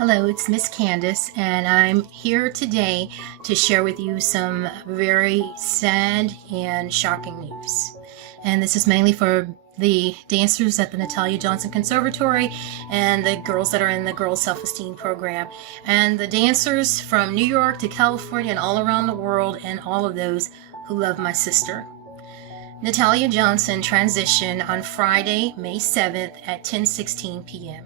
Hello, it's Miss Candace, and I'm here today to share with you some very sad and shocking news. And this is mainly for the dancers at the NaTalia Johnson Conservatory and the girls that are in the Girls Self-Esteem program, and the dancers from New York to California and all around the world, and all of those who love my sister. NaTalia Johnson transitioned on Friday, May 7th at 10:16 p.m.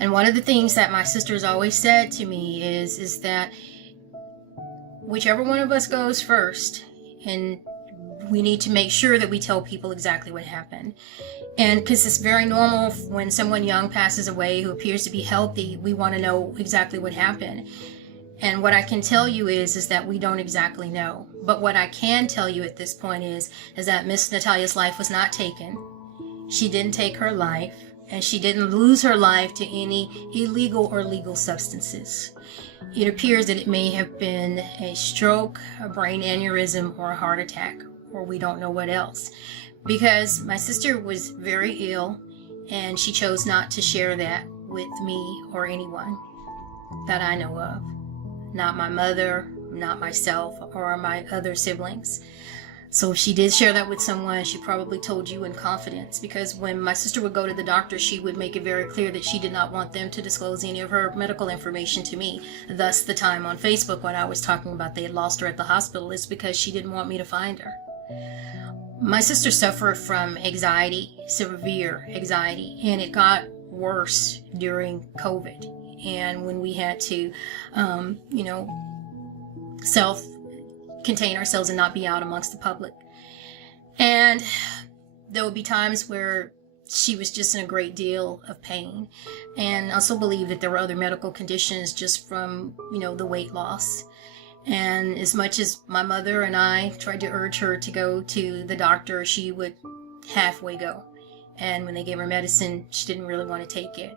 And one of the things that my sister's always said to me is that whichever one of us goes first, and we need to make sure that we tell people exactly what happened. And because it's very normal when someone young passes away who appears to be healthy, we want to know exactly what happened. And what I can tell you is that we don't exactly know. But what I can tell you at this point is that Miss NaTalia's life was not taken. She didn't take her life. And she didn't lose her life to any illegal or legal substances. It appears that it may have been a stroke, a brain aneurysm, or a heart attack, or we don't know what else. Because my sister was very ill, and she chose not to share that with me or anyone that I know of. Not my mother, not myself, or my other siblings. So if she did share that with someone, she probably told you in confidence, because when my sister would go to the doctor, she would make it very clear that she did not want them to disclose any of her medical information to me. Thus the time on Facebook when I was talking about they had lost her at the hospital is because she didn't want me to find her. My sister suffered from anxiety, severe anxiety, and it got worse during COVID. And when we had to, contain ourselves and not be out amongst the public. And there would be times where she was just in a great deal of pain. And I also believe that there were other medical conditions just from, the weight loss. And as much as my mother and I tried to urge her to go to the doctor, she would halfway go. And when they gave her medicine, she didn't really want to take it.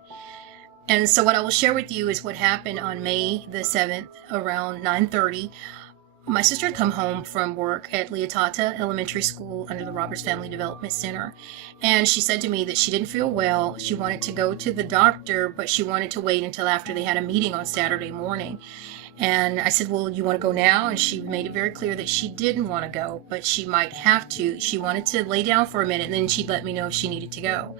And so what I will share with you is what happened on May the 7th around 9:30. My sister had come home from work at Leotata Elementary School under the Roberts Family Development Center. And she said to me that she didn't feel well. She wanted to go to the doctor, but she wanted to wait until after they had a meeting on Saturday morning. And I said, well, you want to go now? And she made it very clear that she didn't want to go, but she might have to. She wanted to lay down for a minute, and then she'd let me know if she needed to go.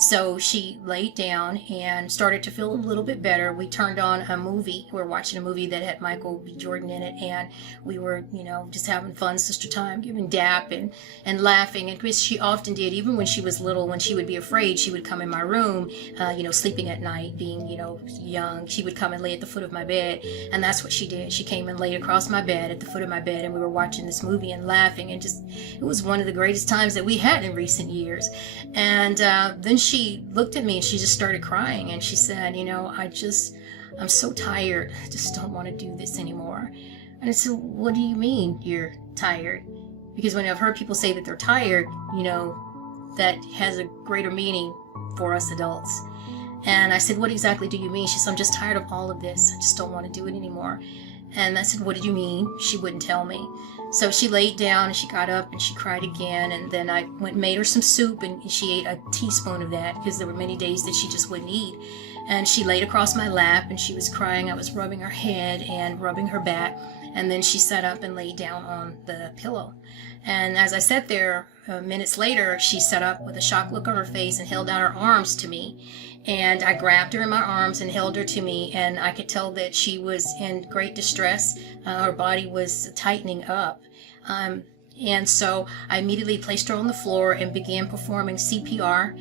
So she laid down and started to feel a little bit better. We turned on a movie. We were watching a movie that had Michael B. Jordan in it, and we were, just having fun sister time, giving dap and laughing. And Chris, she often did, even when she was little, when she would be afraid, she would come in my room, sleeping at night, being, young. She would come and lay at the foot of my bed, and that's what she did. She came and laid across my bed at the foot of my bed, and we were watching this movie and laughing, and it was one of the greatest times that we had in recent years. And then she looked at me and she just started crying, and she said, I'm so tired. I just don't want to do this anymore. And I said, what do you mean you're tired? Because when I've heard people say that they're tired, that has a greater meaning for us adults. And I said, what exactly do you mean? She said, I'm just tired of all of this. I just don't want to do it anymore. And I said, what did you mean? She wouldn't tell me. So she laid down and she got up and she cried again. And then I went and made her some soup, and she ate a teaspoon of that because there were many days that she just wouldn't eat. And she laid across my lap and she was crying. I was rubbing her head and rubbing her back. And then she sat up and laid down on the pillow. And as I sat there, minutes later, she sat up with a shocked look on her face and held out her arms to me. And I grabbed her in my arms and held her to me, and I could tell that she was in great distress. Her body was tightening up. And so I immediately placed her on the floor and began performing CPR.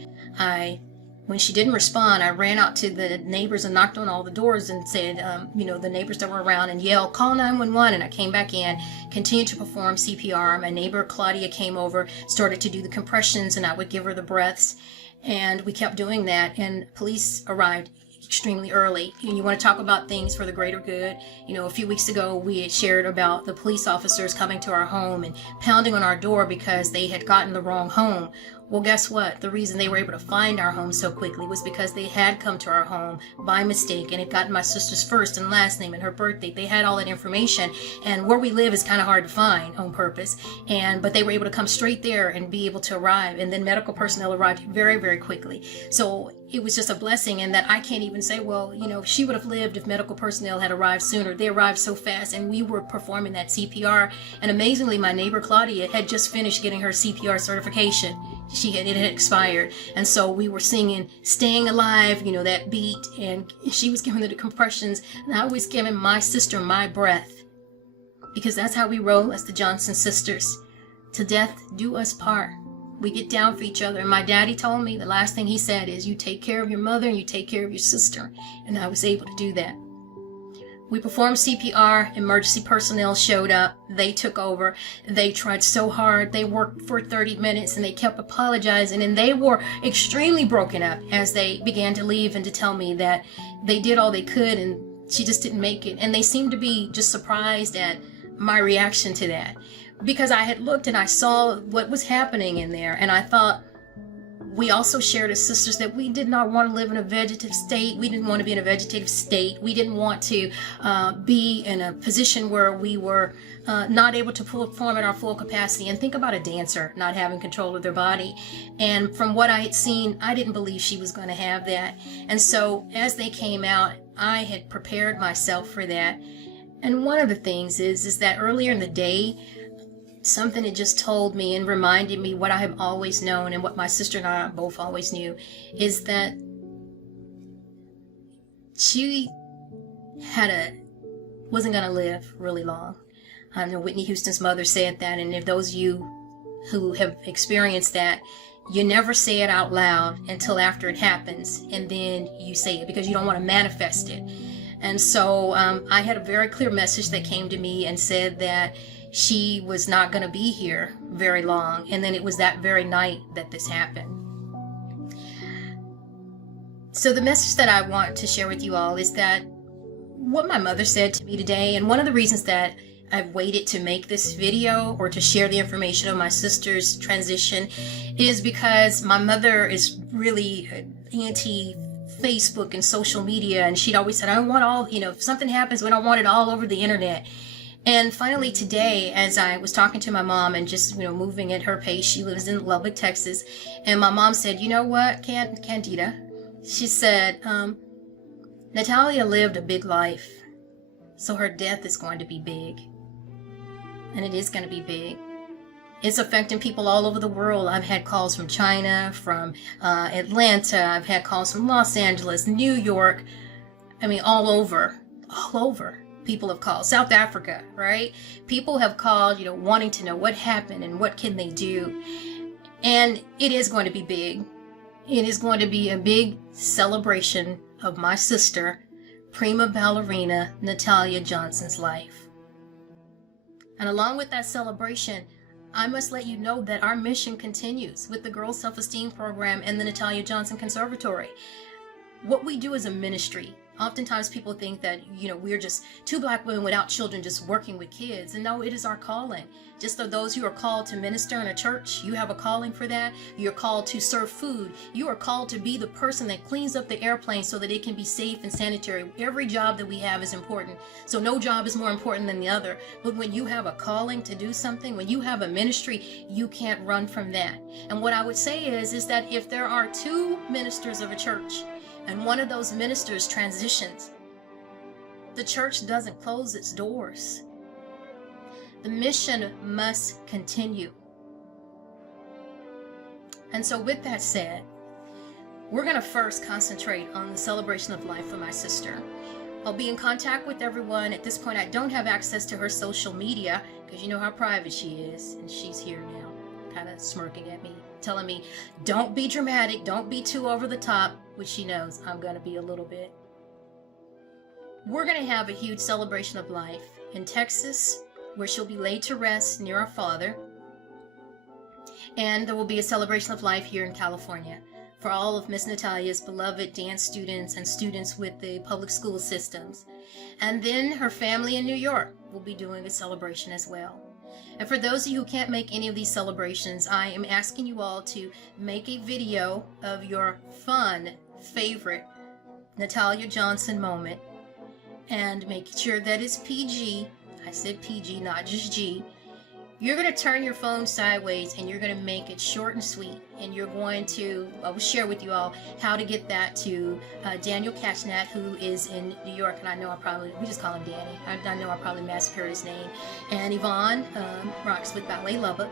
When she didn't respond, I ran out to the neighbors and knocked on all the doors and said, the neighbors that were around, and yelled, call 911. And I came back in, continued to perform CPR. My neighbor, Claudia, came over, started to do the compressions, and I would give her the breaths. And we kept doing that, and police arrived extremely early. And you want to talk about things for the greater good. A few weeks ago, we had shared about the police officers coming to our home and pounding on our door because they had gotten the wrong home. Well, guess what? The reason they were able to find our home so quickly was because they had come to our home by mistake and had gotten my sister's first and last name and her birthday. They had all that information, and where we live is kind of hard to find on purpose. But they were able to come straight there and be able to arrive, and then medical personnel arrived very, very quickly. So it was just a blessing, and that I can't even say, well, she would have lived if medical personnel had arrived sooner. They arrived so fast, and we were performing that CPR. And amazingly, my neighbor Claudia had just finished getting her CPR certification. It had expired, and so we were singing "Staying Alive," that beat, and she was giving the compressions, and I was giving my sister my breath, because that's how we roll as the Johnson sisters. To death do us part. We get down for each other. And my daddy told me the last thing he said is, you take care of your mother and you take care of your sister. And I was able to do that. We performed CPR. Emergency personnel showed up. They took over. They tried so hard. They worked for 30 minutes and they kept apologizing. And they were extremely broken up as they began to leave and to tell me that they did all they could and she just didn't make it. And they seemed to be just surprised at my reaction to that, because I had looked and I saw what was happening in there, and I thought, we also shared as sisters that we did not want to live in a vegetative state. We didn't want to be in a vegetative state. We didn't want to be in a position where we were not able to perform at our full capacity. And think about a dancer not having control of their body. And from what I had seen, I didn't believe she was going to have that. And so as they came out, I had prepared myself for that. And one of the things is that earlier in the day, something had just told me and reminded me what I have always known, and what my sister and I both always knew, is that she wasn't going to live really long. I know Whitney Houston's mother said that, and if those of you who have experienced that, you never say it out loud until after it happens, and then you say it because you don't want to manifest it. And so I had a very clear message that came to me and said that she was not going to be here very long. And then it was that very night that this happened. So the message that I want to share with you all is that what my mother said to me today, and one of the reasons that I've waited to make this video or to share the information of my sister's transition, is because my mother is really anti-Facebook and social media, and she'd always said, I don't want all, if something happens, we don't want it all over the internet. And finally today, as I was talking to my mom and just, moving at her pace, she lives in Lubbock, Texas, and my mom said, you know what, Candida? She said, Natalia lived a big life, so her death is going to be big. And it is going to be big. It's affecting people all over the world. I've had calls from China, from Atlanta. I've had calls from Los Angeles, New York. All over. People have called. South Africa, right? People have called, wanting to know what happened and what can they do. And it is going to be big. It is going to be a big celebration of my sister, prima ballerina NaTalia Johnson's life. And along with that celebration, I must let you know that our mission continues with the Girls Self-Esteem Program and the NaTalia Johnson Conservatory. What we do is a ministry. Oftentimes people think that, we're just two Black women without children just working with kids. And no, it is our calling. Just for those who are called to minister in a church, you have a calling for that. You're called to serve food. You are called to be the person that cleans up the airplane so that it can be safe and sanitary. Every job that we have is important. So no job is more important than the other. But when you have a calling to do something, when you have a ministry, you can't run from that. And what I would say is that if there are two ministers of a church, and one of those ministers transitions, the church doesn't close its doors. The mission must continue. And so with that said, we're going to first concentrate on the celebration of life for my sister. I'll be in contact with everyone. At this point, I don't have access to her social media because you know how private she is. And she's here now, kind of smirking at me, telling me, don't be dramatic, don't be too over the top, which she knows I'm going to be a little bit. We're going to have a huge celebration of life in Texas, where she'll be laid to rest near our father. And there will be a celebration of life here in California for all of Miss Natalia's beloved dance students and students with the public school systems. And then her family in New York will be doing a celebration as well. And for those of you who can't make any of these celebrations, I am asking you all to make a video of your fun, favorite NaTalia Johnson moment, and make sure that it's PG. I said PG, not just G. You're going to turn your phone sideways and you're going to make it short and sweet. And you're going to, I will share with you all how to get that to Daniel Catchnat, who is in New York. And I know we just call him Danny. I know I probably massacred his name. And Yvonne rocks with Ballet Lover.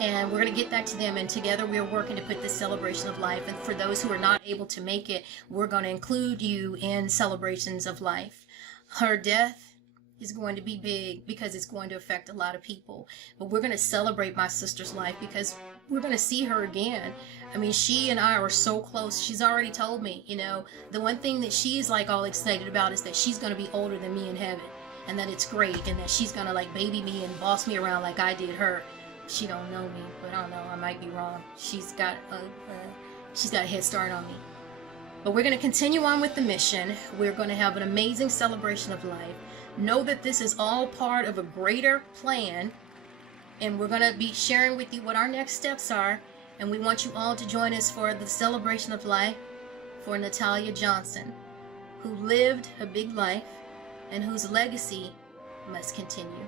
And we're going to get that to them. And together we're working to put this celebration of life. And for those who are not able to make it, we're going to include you in celebrations of life. Her death is going to be big because it's going to affect a lot of people. But we're going to celebrate my sister's life because we're going to see her again. I mean, she and I are so close. She's already told me, you know, the one thing that she's like all excited about is that she's going to be older than me in heaven. And that it's great. And that she's going to like baby me and boss me around like I did her. She don't know me, but I don't know. I might be wrong. She's got a head start on me. But we're going to continue on with the mission. We're going to have an amazing celebration of life. Know that this is all part of a greater plan, and we're going to be sharing with you what our next steps are, and we want you all to join us for the celebration of life for NaTalia Johnson, who lived a big life and whose legacy must continue.